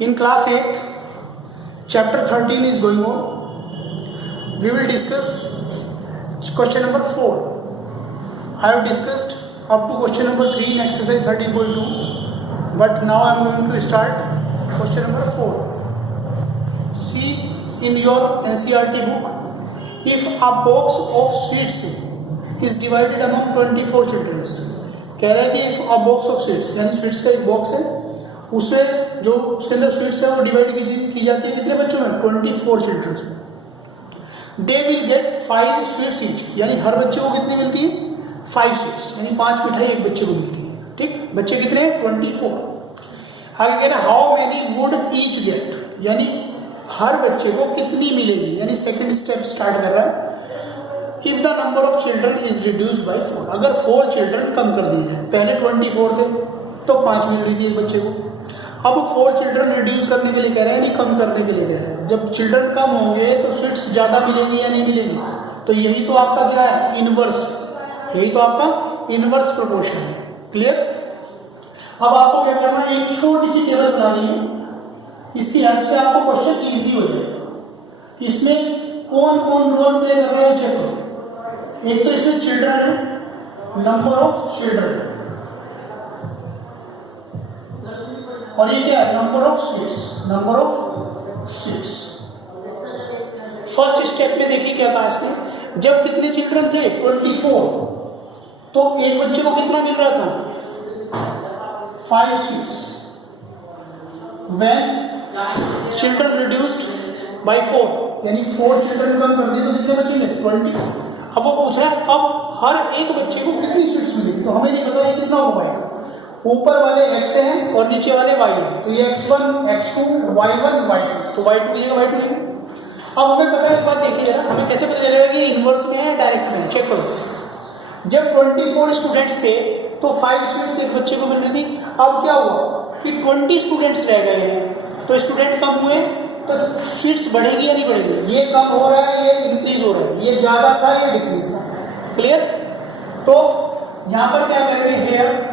In class 8th, chapter 13 is going on. We will discuss question number 4. I have discussed up to question number 3 in exercise 13.2, but now I am going to start question number 4. See in your NCERT book, if a box of sweets is divided among 24 children, कह रहा है कि if a box of sweets, यानी sweets का एक box है, उसे जो उसके अंदर स्वीट्स है वो डिवाइड की जाती है कितने बच्चों में? 24 चिल्ड्रंस में. They will get 5 sweets each, यानी हर बच्चे को कितनी मिलती है? 5 स्वीट्स, यानी 5 मिठाई एक बच्चे को मिलती है. ठीक, बच्चे कितने हैं? 24. आगे कह रहा है how many would each get, यानी हर बच्चे को कितनी मिलेगी, यानी सेकंड स्टेप स्टार्ट कर रहा है. If the number of children is reduced by 4, अगर 4 चिल्ड्रन कम कर दिए जाए, पहले 24 थे तो 5 मिल रही थी एक बच्चे को, अब 4 चिल्ड्रन रिड्यूस करने के लिए कह रहे हैं, यानी कम करने के लिए कह रहे हैं. जब चिल्ड्रन कम होंगे तो स्वीट्स ज़्यादा मिलेंगी या नहीं मिलेंगी? तो यही तो आपका क्या है? इनवर्स. यही तो आपका इनवर्स प्रोपोर्शन है. क्लियर? अब आपको क्या करना है? एक छोटी सी टेबल बनानी है, इसकी हेल्प से आपको क्वेश्चन ईजी हो जाएगा. इसमें कौन कौन रोल प्ले कर रहा है चेक करो. एक तो इसमें चिल्ड्रन है, नंबर ऑफ चिल्ड्रन, और ये क्या है? Number of sweets. Number of sweets. First step में देखिए क्या कहा इसने, जब कितने चिल्ड्रन थे? 24, तो एक बच्चे को कितना मिल रहा था? 5 sweets. When children reduced by 4, यानी 4 चिल्ड्रन कम कर दिए तो कितने बचेंगे? 20. अब वो पूछ रहा है अब हर एक बच्चे को कितनी स्वीट्स मिलेगी, तो हमें नहीं पता ये कितना हो पाएगा. ऊपर वाले x हैं और नीचे वाले y हैं, तो ये x1, x2, y1, y2, तो y2 की जगह y2 लिखें. अब हमें पता है, एक बात देखिए जरा, हमें कैसे पता चलेगा कि इनवर्स में है डायरेक्ट में है? चेक करो. जब 24 स्टूडेंट्स थे तो 5 स्वीट्स एक बच्चे को मिल रही थी. अब क्या हुआ कि 20 स्टूडेंट्स रह गए हैं, तो स्टूडेंट कम हुए तो स्वीट्स बढ़ेगी या नहीं बढ़ेगी? ये कम हो रहा है, ये इंक्रीज हो रहा है, ये ज़्यादा था, ये डिक्रीज था. क्लियर? तो यहाँ पर क्या करेंगे? Here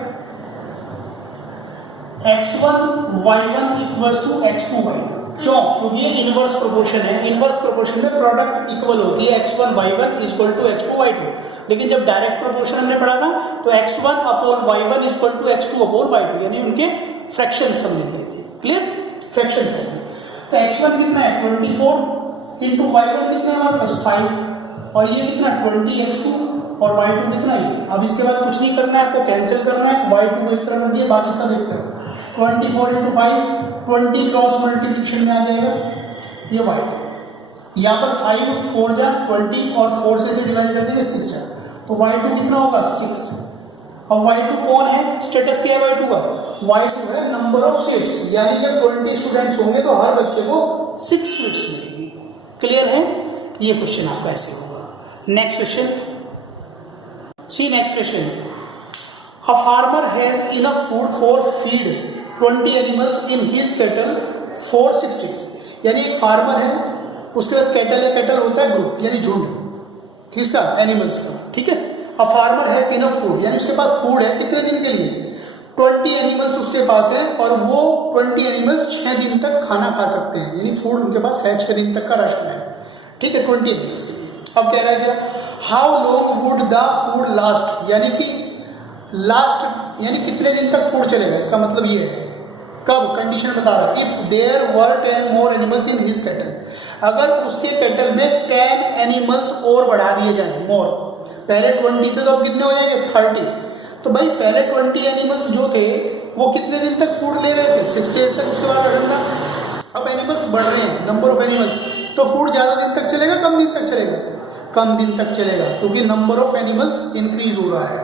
x1 y1 equals to x2 y2. क्यों? क्योंकि ये इनवर्स प्रोपोर्शन है. इनवर्स प्रोपोर्शन में प्रोडक्ट इक्वल होती है, x1 y1 equal to x2 y2. लेकिन जब डायरेक्ट प्रोपोर्शन हमने पढ़ा था तो x1 upon y1 equal to x2 upon y2, यानी उनके फ्रैक्शंस हमने लिए थे. क्लियर? फ्रैक्शन थे. तो x1 कितना है? 24 इंटू y1 कितना है हमारे पास? 5, और ये कितना? 20x2, और y2 कितना है? अब इसके बाद कुछ नहीं करना है, आपको कैंसिल करना है. y2 को एक तरफ रखिए, बाकी सब एक तरफ. 24 इंटू 5, 20 क्रॉस मल्टीप्लिकेशन में आ जाएगा ये y. यहाँ पर 5 4 जा 20, और 4 से डिवाइड कर देंगे 6 जा, तो y2 कितना होगा? 6. अब y2 कौन है? स्टेटस क्या है y2 का? y2 है नंबर ऑफ स्वीट्स, यानी जब 20 स्टूडेंट्स होंगे तो हर बच्चे को 6 स्वीट्स मिलेगी. क्लियर है? ये क्वेश्चन आपका ऐसे होगा. Next question. See next question. A farmer has enough food for feed 20 animals in his cattle for 6 days. यानी एक फार्मर है, उसके पास कैटल है. कैटल होता है ग्रुप, यानी झुंड. किसका? एनिमल्स का. ठीक है. A farmer has enough food, यानी उसके पास फूड है कितने दिन के लिए? 20 एनिमल्स उसके पास है, और वो 20 एनिमल्स 6 दिन तक खाना खा सकते हैं, यानी फूड उनके पास है, 6 दिन तक का राशन है. ठीक है, 20 एनिमल्स के लिए. अब कह रहा है क्या? How long would the food last, यानी कि लास्ट यानी कितने दिन तक फूड चलेगा. इसका मतलब ये है कब, कंडीशन बता रहा है. If there were 10 more animals in his cattle, अगर उसके कैटल में 10 एनिमल्स और बढ़ा दिए जाए. मोर, पहले 20 थे तो अब कितने हो जाएंगे? 30. तो भाई पहले 20 एनिमल्स जो थे वो कितने दिन तक फूड ले रहे थे? 6 डेज तक. उसके बाद रखना. अब एनिमल्स बढ़ रहे हैं, नंबर ऑफ एनिमल्स, तो फूड ज़्यादा दिन तक चलेगा, कम दिन तक चलेगा? कम दिन तक चलेगा, क्योंकि नंबर ऑफ एनिमल्स इंक्रीज हो रहा है.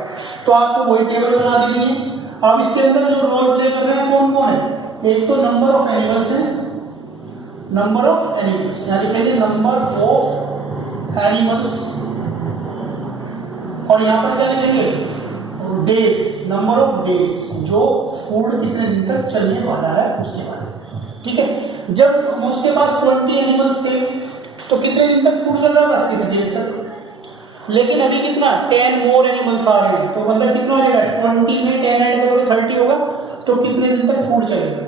तो आपको वही टेबल बना दी है. अब इसके अंदर जो रोल प्ले कर रहे हैं कौन कौन है? एक तो नंबर ऑफ एनिमल्स है, नंबर ऑफ एनिमल्स, यानी लिखेंगे नंबर ऑफ एनिमल्स, और यहाँ पर क्या लिखेंगे? डेज, नंबर ऑफ डेज, जो फूड कितने दिन तक चलने वाला है उसके बाद. ठीक है. जब उसके पास 20 एनिमल्स थे तो कितने दिन तक फूड चल रहा था? 6 डेज तक. लेकिन अभी कितना? 10 मोर एनिमल्स आ रहे हैं, तो मतलब कितना हो जाएगा? 20 में 10 ऐड करोगे 30 होगा, तो कितने दिन तक फूड चलेगा?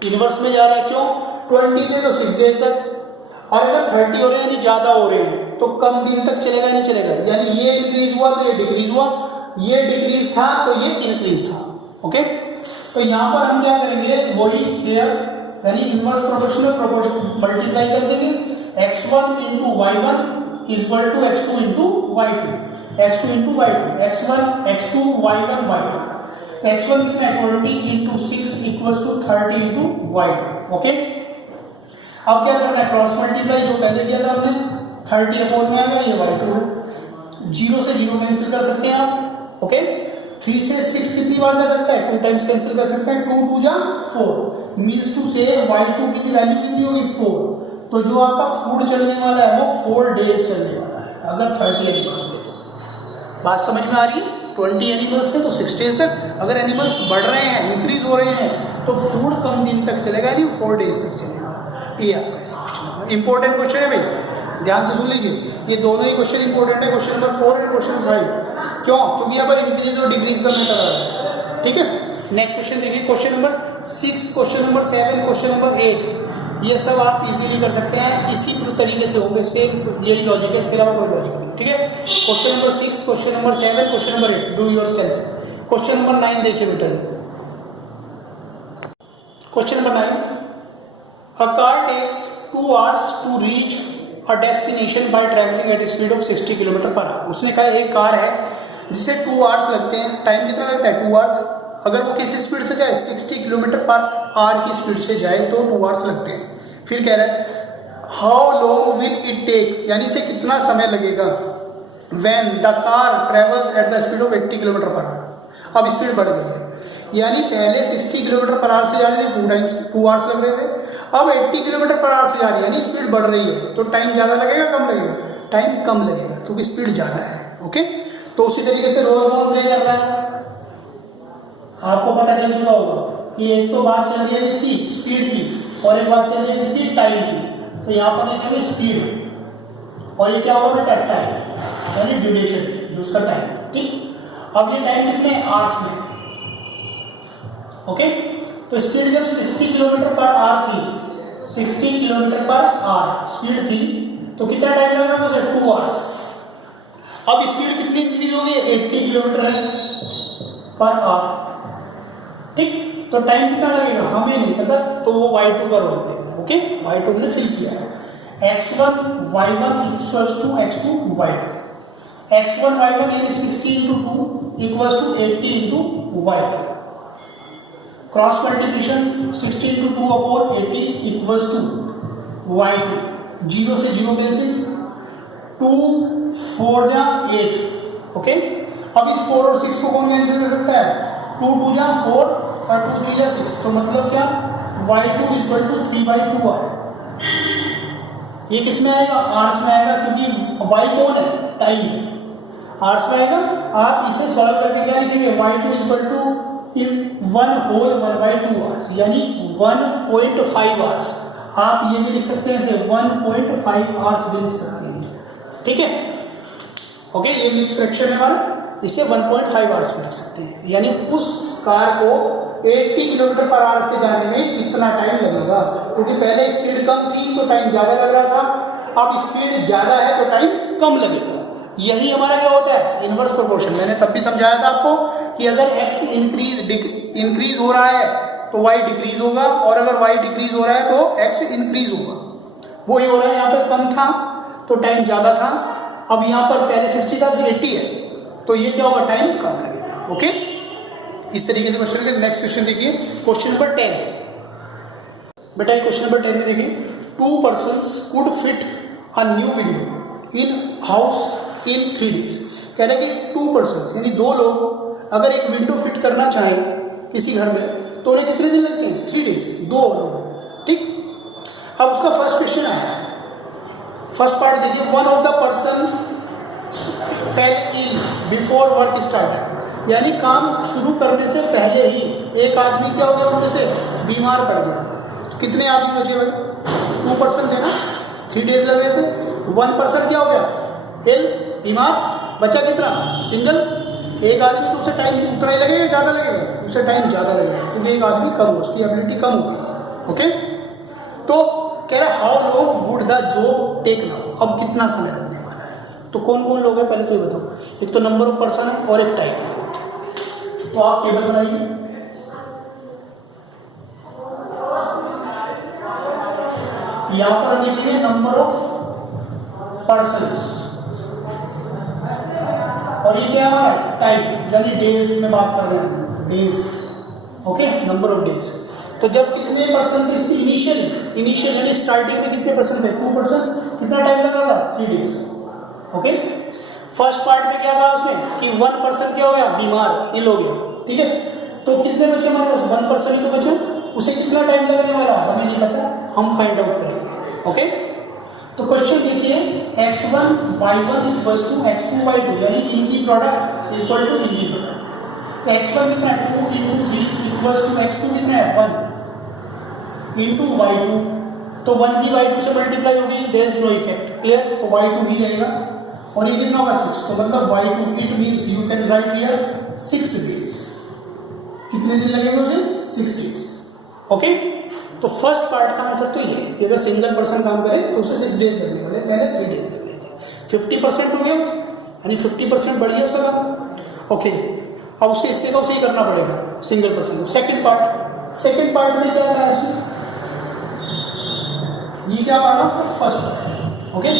इनवर्स में जा रहा है, क्यों? 20 थे तो 6 डेज तक, और अगर 30 हो रहे हैं यानी ज़्यादा हो रहे हैं तो कम दिन तक चलेगा नहीं चलेगा, यानी ये इंक्रीज हुआ तो ये डिक्रीज हुआ, ये डिक्रीज था तो ये इंक्रीज था। ओके, तो यहाँ पर हम क्या करेंगे, वही क्लियर, यानी इनवर्स प्रोपोर्शन में प्रोपोर्शन मल्टीप्लाई कर देंगे, x1 into y1 equal to x2 into y2, x2 into y2, x1 x2 y1 y2, x1 कितना है 20 into 6 equal to 30 into y2। Okay, अब क्या करना है, क्रॉस मल्टीप्लाई जो पहले किया था हमने, 30 अपॉन में आएगा, ये y2 है, 0 से 0 कैंसिल कर सकते हैं आप। ओके, 3 से 6 कितनी बार जा सकता है, 2 टाइम्स कैंसिल कर सकते हैं, 2 2 जा 4 मीन्स टू से y2 की वैल्यू कितनी होगी 4, तो जो आपका फूड चलने वाला है वो 4 डेज चलने वाला है अगर 30 एनिमल्स हुए तो। बात समझ में आ रही है? 20 एनिमल्स थे तो 6 डेज तक, अगर एनिमल्स बढ़ रहे हैं, इंक्रीज हो रहे हैं, तो फूड कम दिन तक चलेगा, यानी 4 डेज तक चलेगा। ये आपका ऐसा क्वेश्चन है, इंपॉर्टेंट क्वेश्चन है भाई, ध्यान से सुन लीजिए, ये दोनों ही क्वेश्चन इंपॉर्टेंट है, क्वेश्चन नंबर 4 और क्वेश्चन 5। क्यों? क्योंकि यहाँ पर इंक्रीज और डिक्रीज का मैटर आ रहा है। ठीक है, नेक्स्ट क्वेश्चन देखिए, question number 6, question number 7, question number 8, ये सब आप इजीली कर सकते हैं, इसी तरीके से होंगे, सेम यही लॉजिक है, इसके अलावा कोई लॉजिक नहीं। ठीक है, question number 6, question number 7, question number 8, do your self. Question number 9 देखिए बेटा, question number 9, a car takes 2 hours to reach a destination by traveling at a speed of 60 km/h। उसने कहा एक कार है जिसे 2 hours लगते हैं, टाइम कितना लगता है 2 hours, अगर वो किसी स्पीड से जाए 60 km/h की स्पीड से जाए तो 2 hours लगते हैं। फिर कह रहा है how long will it take, यानी इसे कितना समय लगेगा, when the car travels at the speed of 80 km/h। अब स्पीड बढ़ गई है, यानी पहले 60 km/h से जा रही थी, 2 hours लग रहे थे, अब 80 km/h से जा रही है, यानी स्पीड बढ़ रही है, तो टाइम ज़्यादा लगेगा कम लगेगा, टाइम कम लगेगा क्योंकि स्पीड ज़्यादा है। ओके, तो उसी तरीके से रोल प्ले कर रहा है, आपको पता चल चुका होगा कि एक तो बात चल रही है इसकी स्पीड की और एक बात चल रही है इसकी टाइम की, तो यहाँ पर लिखेंगे स्पीड और ये क्या होगा बेटा टाइम, यानी ड्यूरेशन जो उसका टाइम। ठीक, अब ये टाइम किसमें, आवर्स में। ओके, तो स्पीड जब 60 km/h थी, 60 km/h स्पीड थी, तो कितना टाइम लग रहा था उसे 2 hours। अब स्पीड कितनी इंक्रीज हो गई, 80 km/h। ठीक, तो टाइम कितना लगेगा हमें नहीं पता, तो वो y2 का रोल प्ले। ओके, y2 हमने फिल किया है, x1 y1 equals to x2 y2, x1 y1 यानी 60 × 2 equals to 80 × y2, cross multiplication 60 × 2 upon 80 equals to y2, 0 से 0 कैंसिल, 2 4 जा 8। ओके, अब इस 4 और 6 को कौन कैंसिल कर सकता है, 2 2 जा 4 और 2 3 जा 6, तो मतलब क्या y2 इक्वल टू 3/2r। ये किस में आएगा, आर्स में आएगा, क्योंकि y कौन है, टाइम है, आर्स में आएगा। आप इसे सॉल्व करके क्या लिखेंगे, y2 equal to in 1 whole 1/2 hours, यानी 1.5 आवर्स। आप ये भी लिख सकते हैं, इसे 1.5 आवर्स भी लिख सकते हैं। ठीक है, ओके, ये मिक्स फ्रैक्शन है हमारा, इसे 1.5 आवर्स भी लिख सकते हैं, यानी उस कार को 80 km/h से जाने में इतना टाइम लगेगा, क्योंकि पहले स्पीड कम थी तो टाइम ज़्यादा लग रहा था, अब स्पीड ज़्यादा है तो टाइम कम लगेगा। यही हमारा क्या होता है, इनवर्स प्रोपोर्शन। मैंने तब भी समझाया था आपको कि अगर x इंक्रीज हो रहा है तो y डिक्रीज होगा, और अगर y डिक्रीज हो रहा है तो x इंक्रीज होगा। वो ही हो रहा है, यहाँ पर कम था तो टाइम ज़्यादा था, अब यहाँ पर पहले 60 था फिर 80 है, तो ये क्या होगा, टाइम कम लगेगा। ओके, इस तरीके से क्वेश्चन के नेक्स्ट क्वेश्चन देखिए, क्वेश्चन नंबर 10। बेटा क्वेश्चन नंबर 10 में देखिए, 2 persons could fit a new window in house in 3 days। कह रहे हैं कि 2 persons यानी 2 लोग अगर एक विंडो फिट करना चाहें किसी घर में तो उन्हें कितने दिन लगते हैं, 3 days, 2 लोग। ठीक, अब उसका फर्स्ट क्वेश्चन आया, फर्स्ट पार्ट देखिए, one of the person fell ill before work started, यानी काम शुरू करने से पहले ही एक आदमी क्या हो गया, उनमें से बीमार पड़ गया। कितने आदमी बचे भाई, 2 person थे ना, 3 days लग रहे थे, 1 person क्या हो गया, इल बीमार, बचा कितना, सिंगल, एक आदमी, तो उसे टाइम उतना ही लगेगा, ज़्यादा लगेगा, उसे टाइम ज़्यादा लगेगा, क्योंकि एक आदमी कम हो, उसकी एबिलिटी कम हो गई। ओके, तो कह रहा how long would the job take now, अब कितना समय लगने वाला है। तो कौन कौन लोग हैं पहले तो ये बताओ। एक तो नंबर ऑफ पर्सन है और एक टाइम है। तो आप टेबल बनाइए। यहां पर लिखिए नंबर ऑफ पर्सन और ये क्या हमारा टाइम यानी डेज में बात कर रहे हैं, days. Okay, number of days. तो जब कितने परसेंट इसकी इनिशियल यानी स्टार्टिंग में कितने परसेंट है 2%, कितना टाइम लगा था 3 डेज। ओके, फर्स्ट पार्ट में क्या कहा उसने कि 1% क्या हो गया बीमार, इल हो गया। ठीक है, तो कितने बचे हमारे पास 1% ही तो बचे, उसे कितना टाइम लगने वाला हमें नहीं पता, हम फाइंड आउट करेंगे। ओके, तो क्वेश्चन देखिए x1 y1 equals to x2 y2 यानी इनकी प्रोडक्ट इक्वल टू इनकी प्रोडक्ट। x1 कितना है 2 × 3 इक्वल्स टू x2 कितना है 1 × y2, तो 1 की y2 से मल्टीप्लाई होगी, there is no effect, clear. तो y2 ही रहेगा और ये कितना होगा 6, तो मतलब y2 it means you can write here 6 days. कितने दिन लगेंगे उसे 6 डेज। ओके, तो फर्स्ट पार्ट का आंसर तो ये है कि अगर सिंगल पर्सन काम करे तो उसे 6 डेज लगने वाले, पहले 3 डेज लग रहे थे। 50% हो गया यानी 50% बढ़ गया उसका काम। ओके, अब उसके हिस्से का उसे ही करना पड़ेगा सिंगल पर्सन को। सेकंड पार्ट में क्या करा है उसने, ये क्या पार्ट है first part. Okay,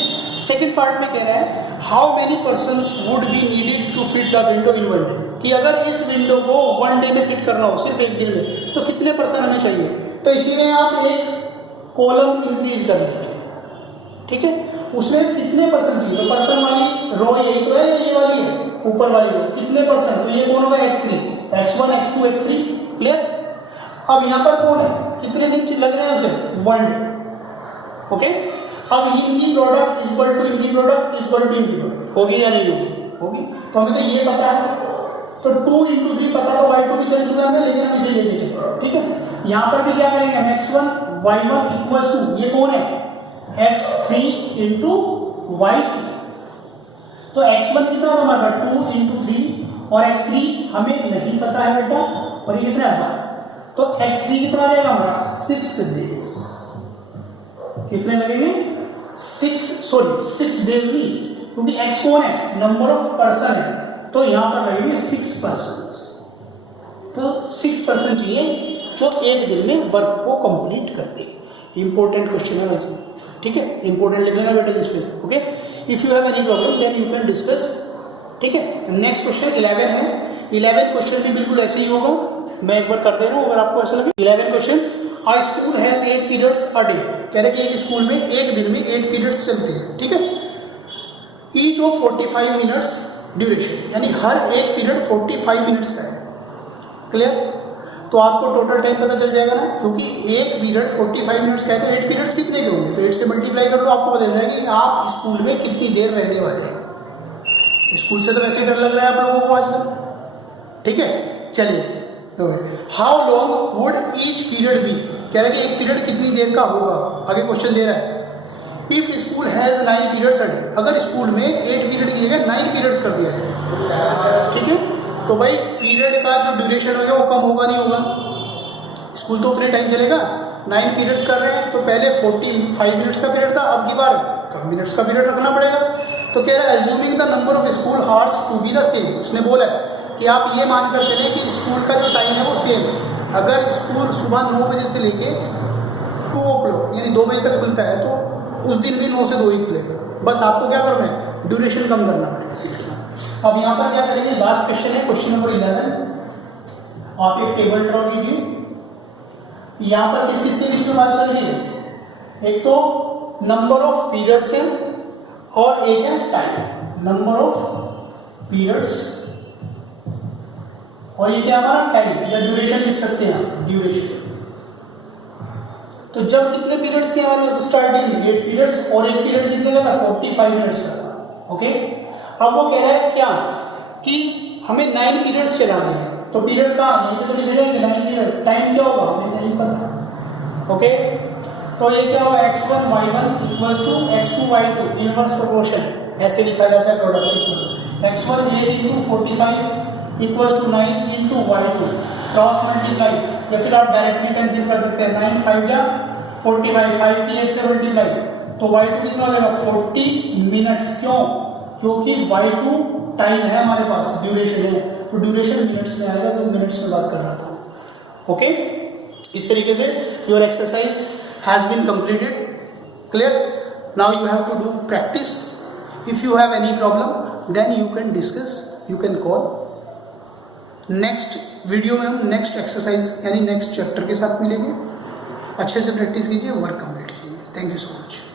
second part में कह रहा है how many persons would be needed to fit the window in 1 day, कि अगर इस विंडो को 1 डे में फिट करना हो सिर्फ एक दिन में तो कितने पर्सन हमें चाहिए। तो इसी में आप एक कॉलम इंक्रीज कर दीजिए। ठीक है, उसमें कितने पर्सन चाहिए, तो पर्सन वाली रो यही तो है, ये वाली है ऊपर वाली रो, कितने पर्सन, तो ये कौन होगा x3 x1 x2 x3, clear. अब यहाँ पर कौन है, कितने दिन लग रहे हैं उसे 1 डे। ओके, अब इनकी प्रोडक्ट इक्वल टू इनकी प्रोडक्ट इक्वल टू इनकी प्रोडक्ट होगी या नहीं होगी, तो हमें तो ये पता है, तो 2 × 3 पता तो y2 भी चल चुका है, लेकिन हम इसे लेके चलेंगे। ठीक है, यहाँ पर भी क्या करेंगे हम x1 y1 इक्वल्स टू ये कौन है x3 × y3, तो x1 कितना होगा हमारा 2 × 3 और x3 हमें नहीं पता है बेटा, और ये कितना है तो x3 कितना आ जाएगा हमारा 6 डेज। कितने लगेंगे 6 डेज नहीं, क्योंकि x कौन है नंबर ऑफ पर्सन है, तो यहां पर लगेंगे 6 पर्सन, तो 6 पर्सन चाहिए जो एक दिन में वर्क को कंप्लीट कर दे। इंपॉर्टेंट क्वेश्चन है वैसे, ठीक है, इंपॉर्टेंट लिख लेना बेटा इसमें। Okay, if you have any problem then you can discuss. ठीक है, नेक्स्ट क्वेश्चन 11 है। 11 क्वेश्चन भी बिल्कुल ऐसे ही होगा, मैं एक बार कर दे रहा हूँ अगर आपको ऐसा लगे। 11 question, a school has 8 periods a day, कह रहे कि एक स्कूल में एक दिन में 8 पीरियड्स चलते हैं। ठीक है, ईच ऑफ 45 मिनट्स ड्यूरेशन, यानी हर एक पीरियड 45 मिनट्स का है, क्लियर। तो आपको टोटल टाइम पता चल जाएगा ना, क्योंकि एक पीरियड 45 मिनट्स का है, तो 8 पीरियड्स कितने के होंगे, तो 8 से मल्टीप्लाई कर लो, आपको पता चल जाएगा कि आप स्कूल में कितनी देर रहने वाले हैं। स्कूल से तो वैसे ही डर लग रहा है आप लोगों को आजकल। ठीक है, चलिए, तो how long would each period be, कह रहे कि एक पीरियड कितनी देर का होगा, आगे क्वेश्चन दे रहा है। If school has 9 periods a day, अगर स्कूल में 8 पीरियड की जगह 9 पीरियड्स कर दिया जाए, ठीक है, तो भाई पीरियड का जो ड्यूरेशन होगा वो कम होगा नहीं होगा, स्कूल तो उतने टाइम चलेगा। 9 पीरियड्स कर रहे हैं तो पहले 45 मिनट्स का पीरियड था, अब की बार कम मिनट्स का पीरियड रखना पड़ेगा। तो कह रहा है assuming the number of school hours to be the same, उसने बोला है कि आप ये मानकर चलें कि स्कूल का जो टाइम है वो सेम है। अगर स्कूल सुबह 9 बजे से लेके 2 o'clock यानी 2 बजे तक खुलता है, तो उस दिन भी 9 से 2 ही खुलेगा, बस आपको क्या करना है ड्यूरेशन कम करना पड़ेगा। अब यहाँ पर क्या करेंगे, लास्ट क्वेश्चन है, क्वेश्चन नंबर 11। आप एक टेबल ड्रॉ कीजिए। यहाँ पर किस किसके बीच में बात चल रही है, एक तो नंबर ऑफ पीरियड्स है और एक है टाइम। नंबर ऑफ पीरियड्स और ये क्या हमारा टाइम या ड्यूरेशन लिख सकते हैं आप, ड्यूरेशन। तो जब कितने पीरियड्स थे हमारे स्टार्टिंग में 8 पीरियड्स, और एक पीरियड कितने का था 45 मिनट्स का था। ओके, अब वो कह रहा है क्या कि हमें 9 पीरियड्स चलाने हैं, तो पीरियड का यहीं पे तो लिखे जाएंगे 9 पीरियड, टाइम क्या होगा हमें नहीं पता। ओके, तो ये क्या होगा x1 y1 equals to x2 y2 inverse proportion, ऐसे लिखा जाता है product. x1 8 × 45 equals to 9 × y2 cross multiply या फिर आप डायरेक्टली कैंसिल कर सकते हैं, 9 5 या 45, 5 की 8 से मल्टीप्लाई, तो y2 कितना हो जाएगा 40 मिनट्स। क्यों? क्योंकि y2 टाइम है हमारे पास, ड्यूरेशन है, तो ड्यूरेशन मिनट्स में आएगा, तो मिनट्स में बात कर रहा था। ओके, इस तरीके से your exercise has been completed. Clear? Now you have to do practice. If you have any problem then you can discuss, you can call. Next video में हम नेक्स्ट एक्सरसाइज यानी नेक्स्ट चैप्टर के साथ मिलेंगे। अच्छे से प्रैक्टिस कीजिए, work complete कीजिए। Thank you so much.